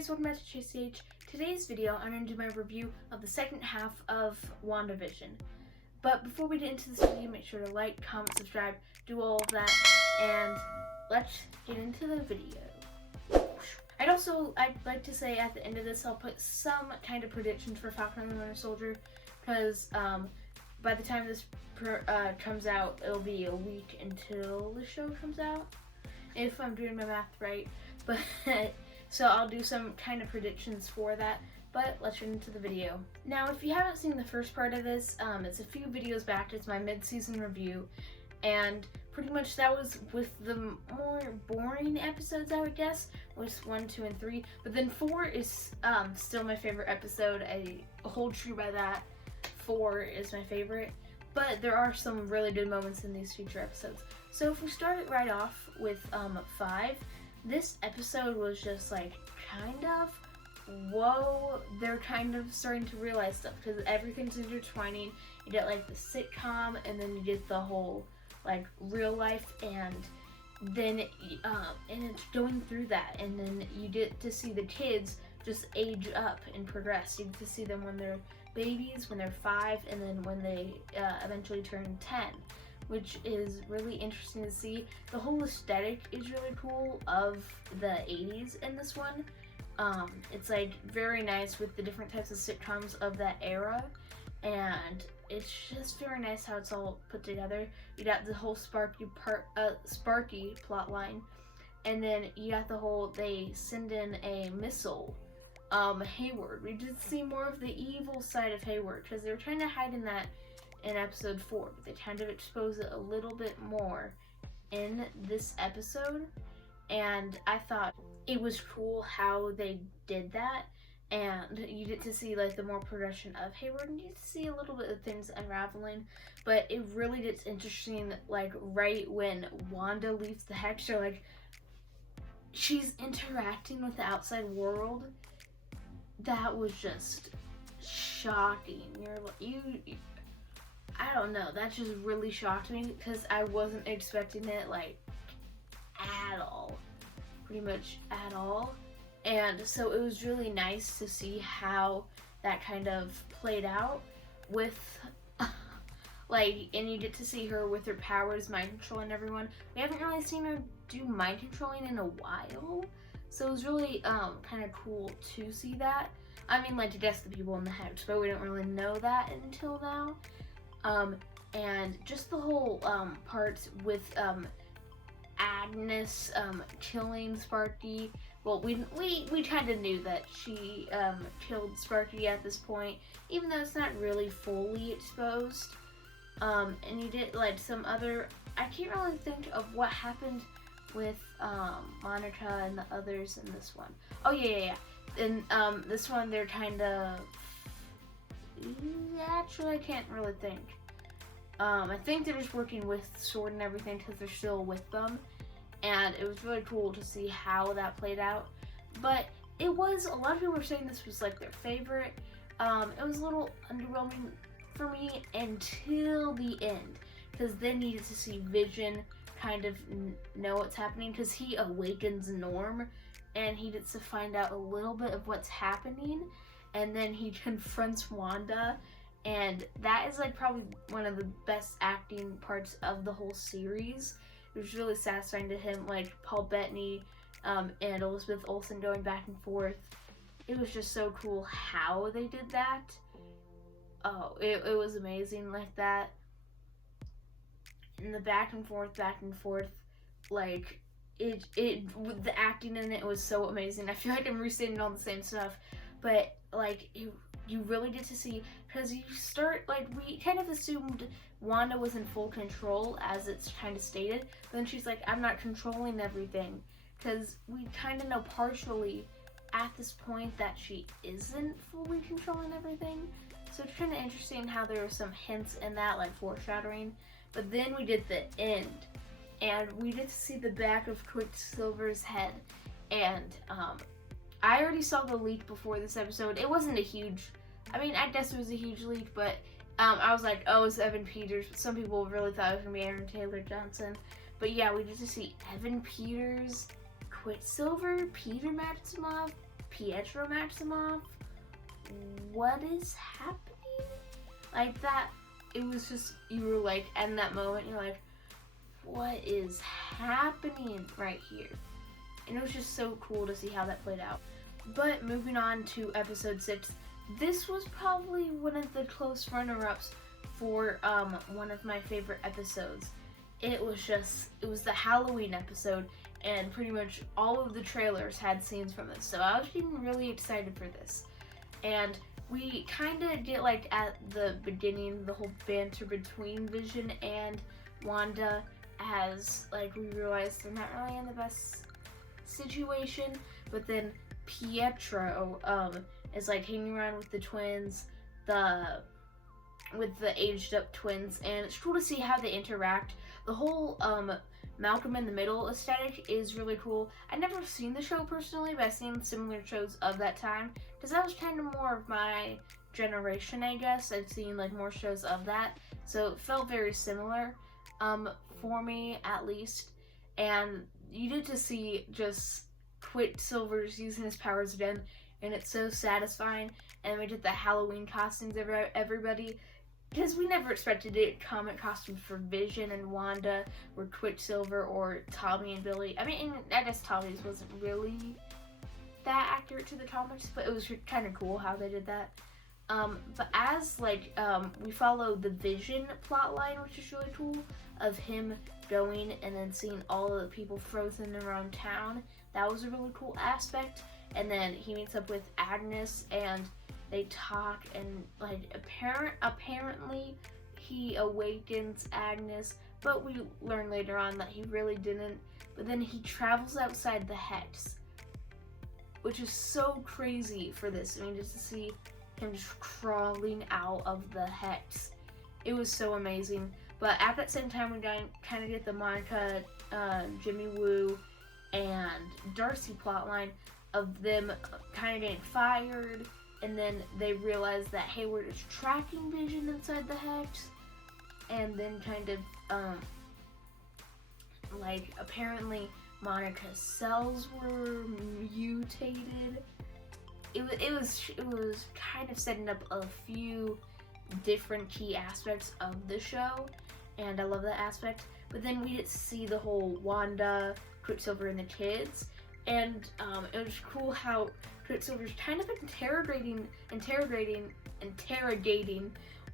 guys, welcome back to CH. Today's video, I'm going to do my review of the second half of WandaVision. But before we get into this video, make sure to like, comment, subscribe, do all of that, and let's get into the video. I'd like to say at the end of this, I'll put some kind of predictions for Falcon and the Winter Soldier, because by the time this comes out, it'll be a week until the show comes out, if I'm doing my math right. But so I'll do some kind of predictions for that, but let's get into the video. Now, if you haven't seen the first part of this, it's a few videos back. It's my mid-season review, and pretty much that was with the more boring episodes, I would guess, was 1, 2, and 3, but then 4 is still my favorite episode. I hold true by that. 4 is my favorite, but there are some really good moments in these future episodes. So if we start it right off with 5, this episode was just like kind of, whoa, they're kind of starting to realize stuff, because everything's intertwining. You get like the sitcom, and then you get the whole like real life, and then and it's going through that, and then you get to see the kids just age up and progress. You get to see them when they're babies, when they're 5, and then when they eventually turn 10. Which is really interesting to see. The whole aesthetic is really cool of the 80s in this one. It's like very nice with the different types of sitcoms of that era, and it's just very nice how it's all put together. You got the whole Sparky plot line, and then you got the whole, they send in a missile, Hayward. We did see more of the evil side of Hayward, because they were trying to hide in that in episode 4, but they kind of expose it a little bit more in this episode, and I thought it was cool how they did that, and you get to see like the more progression of Hayward, and you get to see a little bit of things unraveling, but it really gets interesting like right when Wanda leaves the Hex, or like she's interacting with the outside world. That was just shocking. I don't know, that just really shocked me, because I wasn't expecting it like at all, pretty much at all. And so it was really nice to see how that kind of played out with like, and you get to see her with her powers, mind controlling everyone. We haven't really seen her do mind controlling in a while, so it was really kind of cool to see that. I mean, like, to guess the people in the Hex, but we don't really know that until now. And just the whole part with Agnes killing Sparky. Well, we kind of knew that she killed Sparky at this point, even though it's not really fully exposed. And you did like some other, I can't really think of what happened with Monica and the others in this one. Oh yeah. In this one, they're kind of, actually I can't really think. I think they're just working with Sword and everything, because they're still with them, and it was really cool to see how that played out. But it was, a lot of people were saying this was like their favorite. It was a little underwhelming for me until the end, because then you get to see Vision kind of know what's happening, because he awakens Norm, and he gets to find out a little bit of what's happening, and then he confronts Wanda. And that is like probably one of the best acting parts of the whole series. It was really satisfying to him, like Paul Bettany and Elizabeth Olsen going back and forth. It was just so cool how they did that. Oh, it was amazing like that. And the back and forth, like the acting in it was so amazing. I feel like I'm restating all the same stuff, but like you really get to see, because you start, like, we kind of assumed Wanda was in full control, as it's kind of stated, but then she's like, I'm not controlling everything, because we kind of know partially at this point that she isn't fully controlling everything. So it's kind of interesting how there were some hints in that, like foreshadowing, but then we get the end, and we get to see the back of Quicksilver's head, and I already saw the leak before this episode. It wasn't a huge, I mean, I guess it was a huge leak, but I was like, oh, it's Evan Peters. Some people really thought it was going to be Aaron Taylor Johnson. But yeah, we get to see Evan Peters, Quicksilver, Peter Maximoff. Pietro Maximoff? What is happening? Like that, it was just, you were like, in that moment, you're like, what is happening right here? And it was just so cool to see how that played out. But moving on to episode 6, this was probably one of the close runner-ups for one of my favorite episodes. It was the Halloween episode, and pretty much all of the trailers had scenes from this, so I was getting really excited for this. And we kind of get, like, at the beginning, the whole banter between Vision and Wanda, as, like, we realize they're not really in the best situation, but then Pietro is, like, hanging around with the twins, with the aged up twins, and it's cool to see how they interact. The whole Malcolm in the Middle aesthetic is really cool. I've never seen the show personally, but I've seen similar shows of that time, because that was kind of more of my generation, I guess. I've seen, like, more shows of that, so it felt very similar for me, at least. And you get to see just Quicksilver's using his powers again, and it's so satisfying. And we did the Halloween costumes of everybody, because we never expected to get comic costumes for Vision and Wanda, or Quicksilver, or Tommy and Billy. I mean, I guess Tommy's wasn't really that accurate to the comics, but it was kind of cool how they did that. But as, like, we follow the Vision plotline, which is really cool, of him going and then seeing all of the people frozen around town. That was a really cool aspect. And then he meets up with Agnes, and they talk, and, like, apparently he awakens Agnes, but we learn later on that he really didn't. But then he travels outside the Hex, which is so crazy for this. I mean, just to see him just crawling out of the Hex, it was so amazing. But at that same time, we kind of get the Monica, Jimmy Woo, and Darcy plotline of them kind of getting fired, and then they realize that, hey, we're just tracking Vision inside the Hex, and then kind of, like, apparently Monica's cells were mutated. It was kind of setting up a few different key aspects of the show, and I love that aspect. But then we get to see the whole Wanda, Quicksilver, and the kids, and it was cool how Quicksilver's kind of interrogating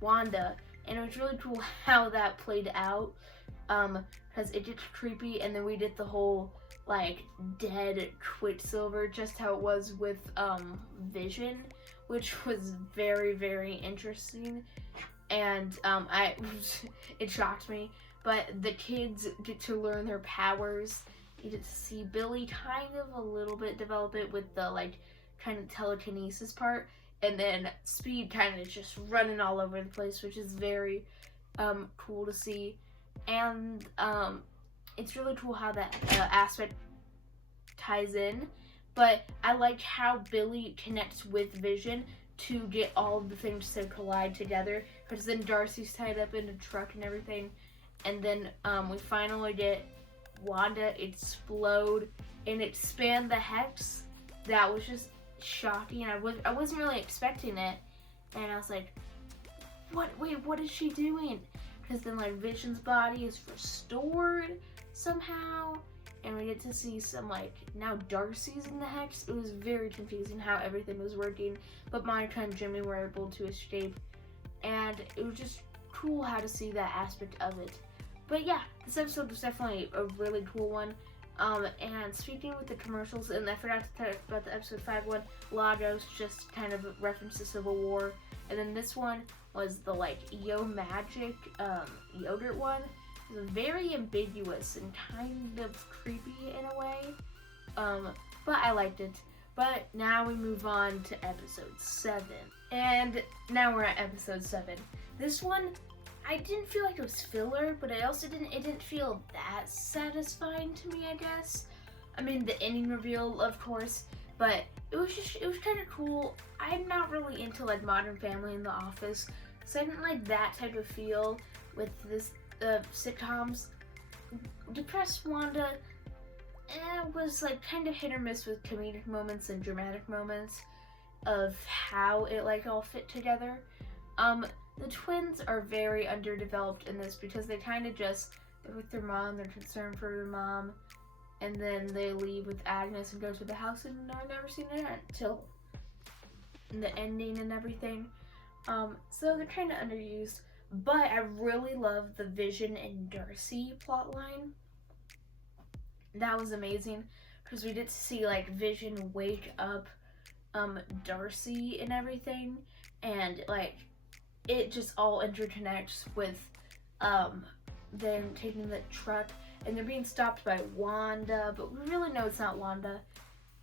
Wanda, and it was really cool how that played out, because it gets creepy, and then we did the whole, like, dead Quicksilver, just how it was with Vision, which was very, very interesting, and it shocked me. But the kids get to learn their powers. You get to see Billy kind of a little bit develop it with the, like, kind of telekinesis part, and then Speed kind of just running all over the place, which is very cool to see. And it's really cool how that aspect ties in. But I like how Billy connects with Vision to get all of the things to collide together, because then Darcy's tied up in a truck and everything, and then we finally get Wanda explode and expand the Hex. That was just shocking. I wasn't really expecting it, and I was like, what is she doing? Because then, like, Vision's body is restored somehow, and we get to see some, like, now Darcy's in the Hex. It was very confusing how everything was working, but Monica and Jimmy were able to escape, and it was just cool how to see that aspect of it. But yeah, this episode was definitely a really cool one. And speaking with the commercials, and I forgot to talk about the episode 5 one, Lagos, just kind of reference to Civil War. And then this one was the, like, Yo Magic yogurt one. It was very ambiguous and kind of creepy in a way. But I liked it. But now we move on to episode 7. And now we're at episode 7. This one, I didn't feel like it was filler, but it didn't feel that satisfying to me, I guess. I mean, the ending reveal, of course, but it was kind of cool. I'm not really into, like, Modern Family and The Office, so I didn't like that type of feel with this sitcoms. Depressed Wanda, was like kind of hit or miss with comedic moments and dramatic moments of how it like all fit together. The twins are very underdeveloped in this because they kind of just, they're with their mom, they're concerned for their mom, and then they leave with Agnes and go to the house, and I've never seen it until the ending and everything. So they're kind of underused, but I really love the Vision and Darcy plotline. That was amazing because we get to see like Vision wake up Darcy and everything, and like it just all interconnects with them taking the truck and they're being stopped by Wanda, but we really know it's not Wanda.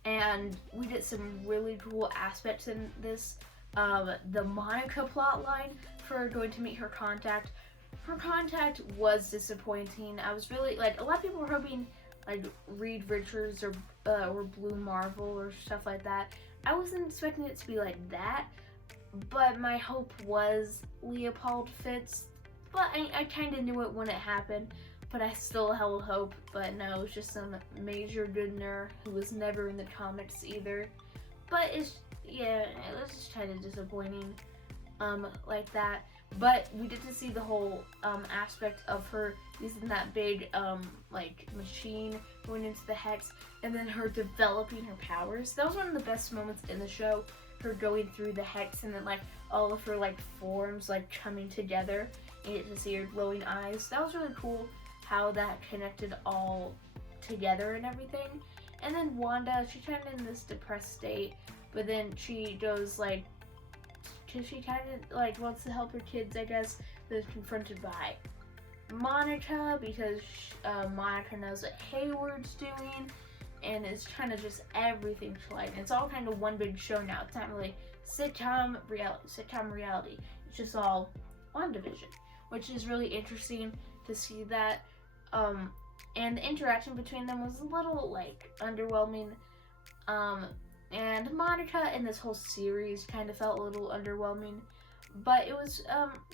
And we did some really cool aspects in this. The Monica plotline for going to meet her contact. Her contact was disappointing. I was really like, a lot of people were hoping like Reed Richards or Blue Marvel or stuff like that. I wasn't expecting it to be like that, but my hope was Leopold Fitz. But I kind of knew it when it happened, but I still held hope. But no, it was just some Major Goodner who was never in the comics either. But it was just kind of disappointing, like that. But we did to see the whole aspect of her using that big like machine going into the hex, and then her developing her powers. That was one of the best moments in the show. Her going through the hex and then like all of her like forms like coming together, and you get to see her glowing eyes. That was really cool how that connected all together and everything. And then Wanda, she kind of in this depressed state, but then she goes like, because she kind of like wants to help her kids, I guess, but is confronted by Monica because Monica knows what Hayward's doing, and it's kind of just everything colliding. It's all kind of one big show now. It's not really sitcom reality. It's just all WandaVision, which is really interesting to see that. And the interaction between them was a little like underwhelming. And Monica in this whole series kind of felt a little underwhelming, but it was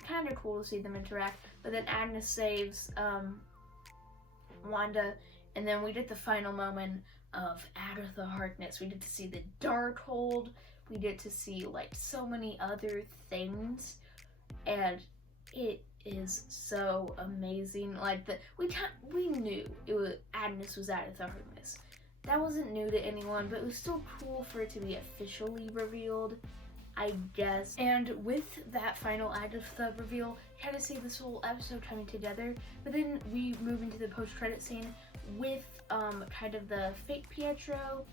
kind of cool to see them interact. But then Agnes saves Wanda, and then we did the final moment of Agatha Harkness. We get to see the Darkhold. We get to see like so many other things, and it is so amazing. Like we knew it was Agnes was Agatha Harkness. That wasn't new to anyone, but it was still cool for it to be officially revealed, I guess. And with that final Agatha reveal, you kind of see this whole episode coming together. But then we move into the post-credit scene with kind of the fake Pietro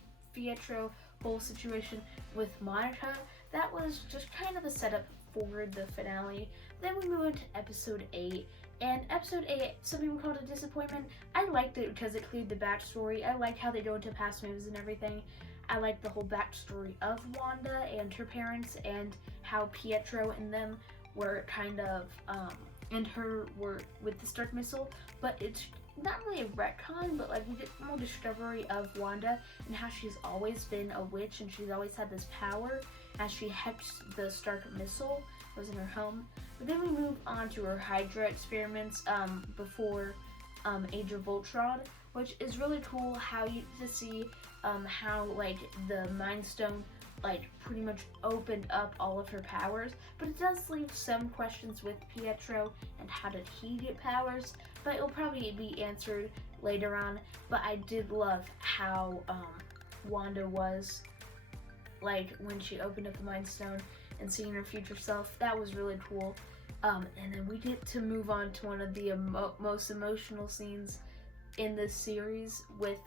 whole situation with Monica. That was just kind of a setup for the finale. Then we move into episode 8. And episode 8, some people called it a disappointment. I liked it because it cleared the backstory. I like how they go into past movies and everything. I like the whole backstory of Wanda and her parents, and how Pietro and them were kind of, and her were with the Stark Missile. But it's not really a retcon, but like we get more discovery of Wanda and how she's always been a witch and she's always had this power as she hexed the Stark Missile. It was in her home. But then we move on to her Hydra experiments before Age of Ultron, which is really cool how you get to see how like the Mind Stone like pretty much opened up all of her powers. But it does leave some questions with Pietro and how did he get powers, but it will probably be answered later on. But I did love how Wanda was like when she opened up the Mind Stone and seeing her future self. That was really cool. And then we get to move on to one of the most emotional scenes in this series with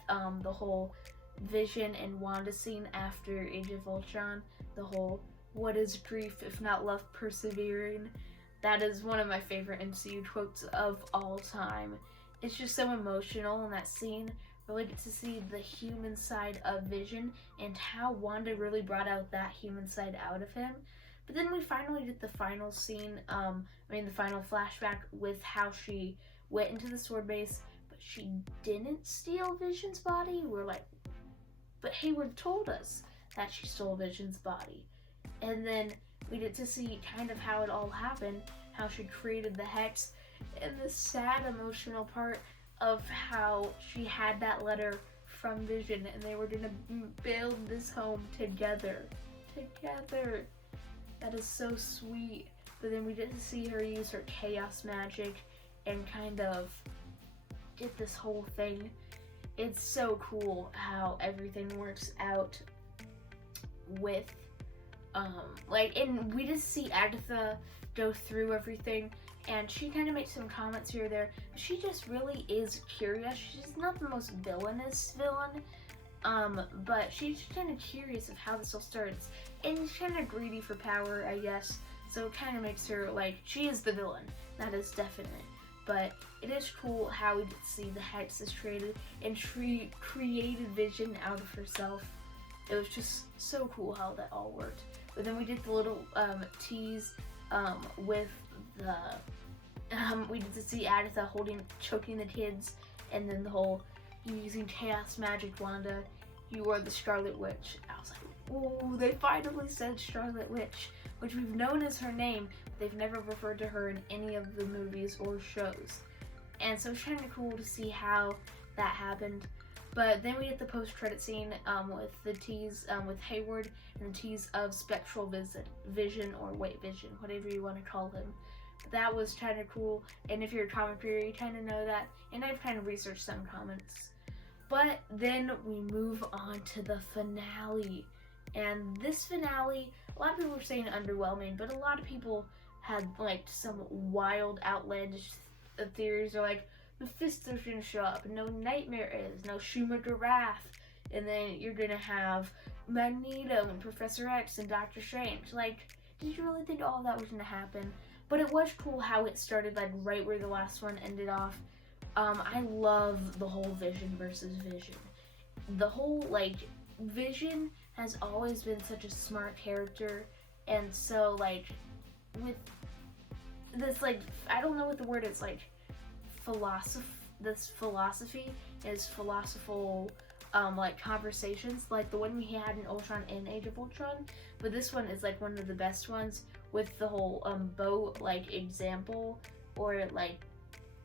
the whole Vision and Wanda scene after Age of Ultron. The whole, what is grief if not love persevering? That is one of my favorite MCU quotes of all time. It's just so emotional in that scene. Really get to see the human side of Vision and how Wanda really brought out that human side out of him. But then we finally get the final scene, the final flashback with how she went into the sword base, but she didn't steal Vision's body. We're like, but Hayward told us that she stole Vision's body. And then we get to see kind of how it all happened, how she created the hex, and the sad emotional part of how she had that letter from Vision, and they were gonna build this home together. That is so sweet. But then we get to see her use her chaos magic and kind of get this whole thing. It's so cool how everything works out with, and we just see Agatha go through everything, and she kind of makes some comments here or there. She just really is curious. She's not the most villainous villain, but she's kind of curious of how this all starts, and she's kind of greedy for power, I guess. So it kind of makes her, like, she is the villain. That is definite. But it is cool how we get to see the Hex is created, and she created Vision out of herself. It was just so cool how that all worked. But then we did the little tease with the, we get to see Agatha choking the kids, and then the whole, you using chaos magic, Wanda, you are the Scarlet Witch. I was like, ooh, they finally said Scarlet Witch, which we've known as her name, but they've never referred to her in any of the movies or shows. And so it's kind of cool to see how that happened. But then we get the post-credit scene with the tease with Hayward, and the tease of Spectral Vision, or White Vision, whatever you want to call him. But that was kind of cool, and if you're a comic reader, you kind of know that, and I've kind of researched some comics. But then we move on to the finale, and this finale, a lot of people were saying underwhelming, but a lot of people had like some wild, outlandish theories. They're like, Mephisto's gonna show up, no Nightmare is, no Schumacher Wrath, and then you're gonna have Magneto and Professor X and Doctor Strange. Like, did you really think all of that was gonna happen? But it was cool how it started, like, right where the last one ended off. I love the whole Vision versus Vision. The whole, like, Vision has always been such a smart character, and so, like, with this, like, I don't know what the word is, like, this philosophy is philosophical, like, conversations, like the one we had in Ultron and Age of Ultron, but this one is, like, one of the best ones with the whole, boat, like, example, or, like,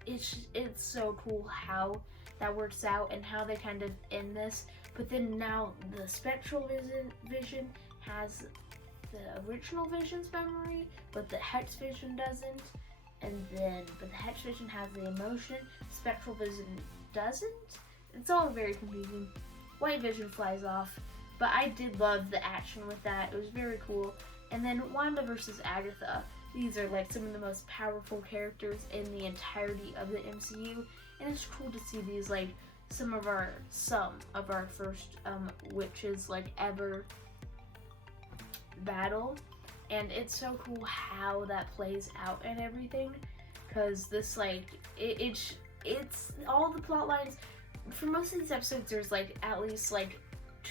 it's so cool how that works out and how they kind of end this. But then now the Spectral Vision has the original Vision's memory, but the Hex Vision doesn't. But the Hex Vision has the emotion, Spectral Vision doesn't. It's all very confusing. White Vision flies off, but I did love the action with that. It was very cool. And then Wanda versus Agatha. These are like some of the most powerful characters in the entirety of the MCU, and it's cool to see these, like, some of our first witches, like, ever battle. And it's so cool how that plays out and everything, because this, like, it's all the plot lines. For most of these episodes, there's, like, at least, like,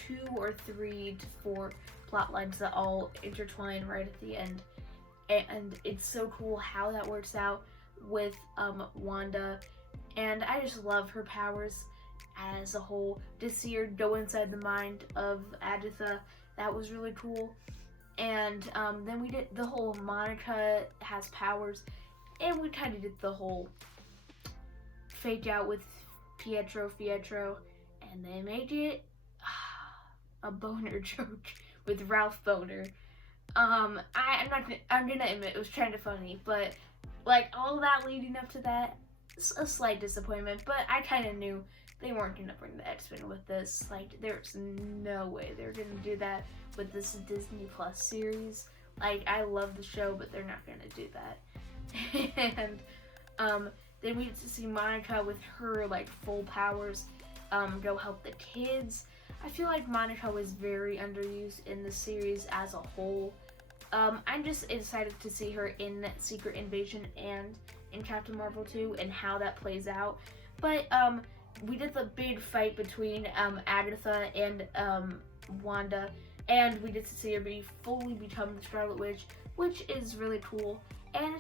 2 or 3 to 4 plot lines that all intertwine right at the end. And it's so cool how that works out with Wanda, and I just love her powers as a whole. To see her go inside the mind of Agatha, that was really cool. And then we did the whole Monica has powers, and we kind of did the whole fake out with Pietro, and they made it a boner joke with Ralph Boner. I'm gonna admit it was kind of funny, but, like, all that leading up to that, a slight disappointment. But I kind of knew they weren't gonna bring the X-Men with this. Like, there's no way they're gonna do that with this Disney Plus series. Like, I love the show, but they're not gonna do that. And then we get to see Monica with her, like, full powers go help the kids. I feel like Monica was very underused in the series as a whole. I'm just excited to see her in Secret Invasion and in Captain Marvel 2 and how that plays out. But we did the big fight between Agatha and Wanda, and we get to see her fully become the Scarlet Witch, which is really cool. And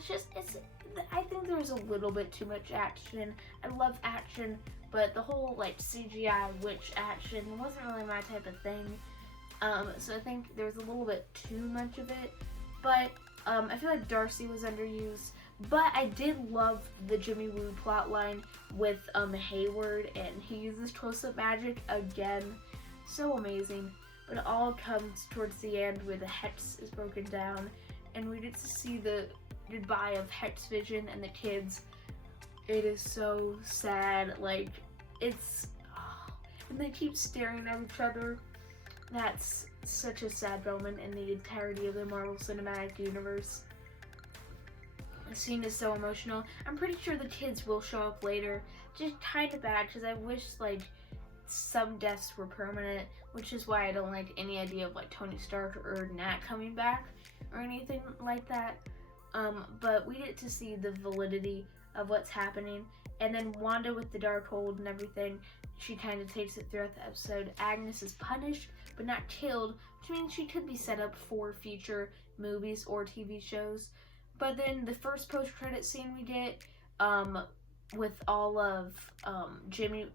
I think there's a little bit too much action. I love action, but the whole, like, CGI witch action wasn't really my type of thing. So I think there was a little bit too much of it. But I feel like Darcy was underused, But I did love the Jimmy Woo plotline with Hayward, and he uses close-up magic again. So amazing. But it all comes towards the end where the hex is broken down, and we get to see the goodbye of Hex Vision and the kids. It is so sad. Like, it's... Oh, and they keep staring at each other. That's such a sad moment in the entirety of the Marvel Cinematic Universe. The scene is so emotional. I'm pretty sure the kids will show up later. Just kind of bad, because I wish, like, some deaths were permanent, which is why I don't like any idea of, like, Tony Stark or Nat coming back or anything like that. But we get to see the validity of what's happening. And then Wanda with the Darkhold and everything, she kind of takes it throughout the episode. Agnes is punished, but not killed, which means she could be set up for future movies or TV shows. But then the first post-credit scene we get, with all of Jimmy,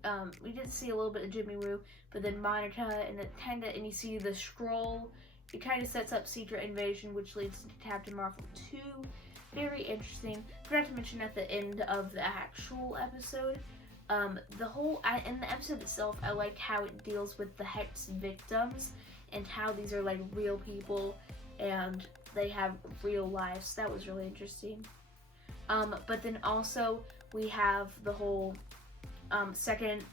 we did see a little bit of Jimmy Woo, but then Monica, and you see the scroll. It kind of sets up Secret Invasion, which leads to Captain Marvel 2. Very interesting. Forgot to mention at the end of the actual episode, in the episode itself, I like how it deals with the Hex victims and how these are like real people and they have real lives. That was really interesting. But then also we have the whole second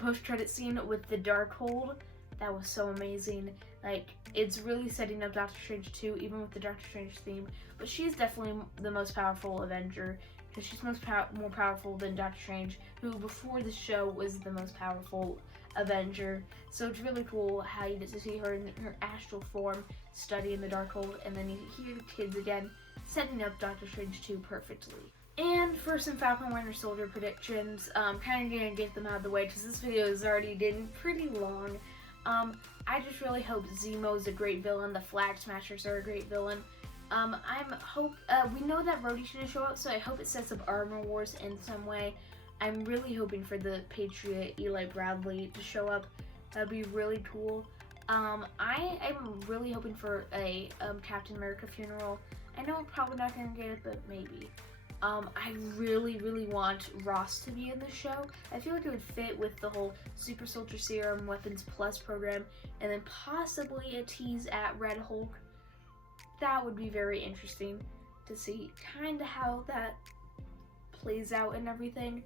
post-credit scene with the Darkhold. That was so amazing. Like, it's really setting up Doctor Strange 2, even with the Doctor Strange theme. But she's definitely the most powerful Avenger, because she's more powerful than Doctor Strange, who before the show was the most powerful Avenger. So it's really cool how you get to see her in her astral form studying the Darkhold, and then you hear the kids again, setting up Doctor Strange 2 perfectly. And for some Falcon Winter Soldier predictions, kind of gonna get them out of the way because this video is already getting pretty long. I just really hope Zemo is a great villain, the Flag Smashers are a great villain. We know that Rhodey's gonna show up, so I hope it sets up Armor Wars in some way. I'm really hoping for the Patriot Eli Bradley to show up. That'd be really cool. I am really hoping for a Captain America funeral. I know I'm probably not gonna get it, but maybe. I really, really want Ross to be in the show. I feel like it would fit with the whole Super Soldier Serum Weapons Plus program, and then possibly a tease at Red Hulk. That would be very interesting to see kind of how that plays out and everything.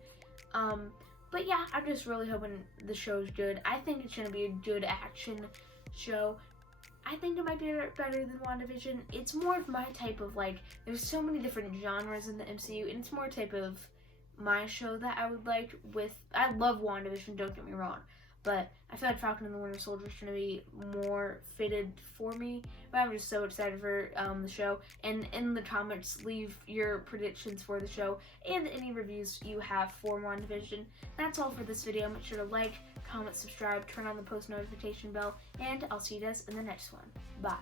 But yeah, I'm just really hoping the show's good. I think it's going to be a good action show. I think it might be better than WandaVision. It's more of my type of, like, there's so many different genres in the MCU, and it's more type of my show that I would like I love WandaVision, don't get me wrong, but I feel like Falcon and the Winter Soldier is going to be more fitted for me. But I'm just so excited for the show. And in the comments, leave your predictions for the show and any reviews you have for WandaVision. That's all for this video. Make sure to like, comment, subscribe, turn on the post notification bell, and I'll see you guys in the next one. Bye.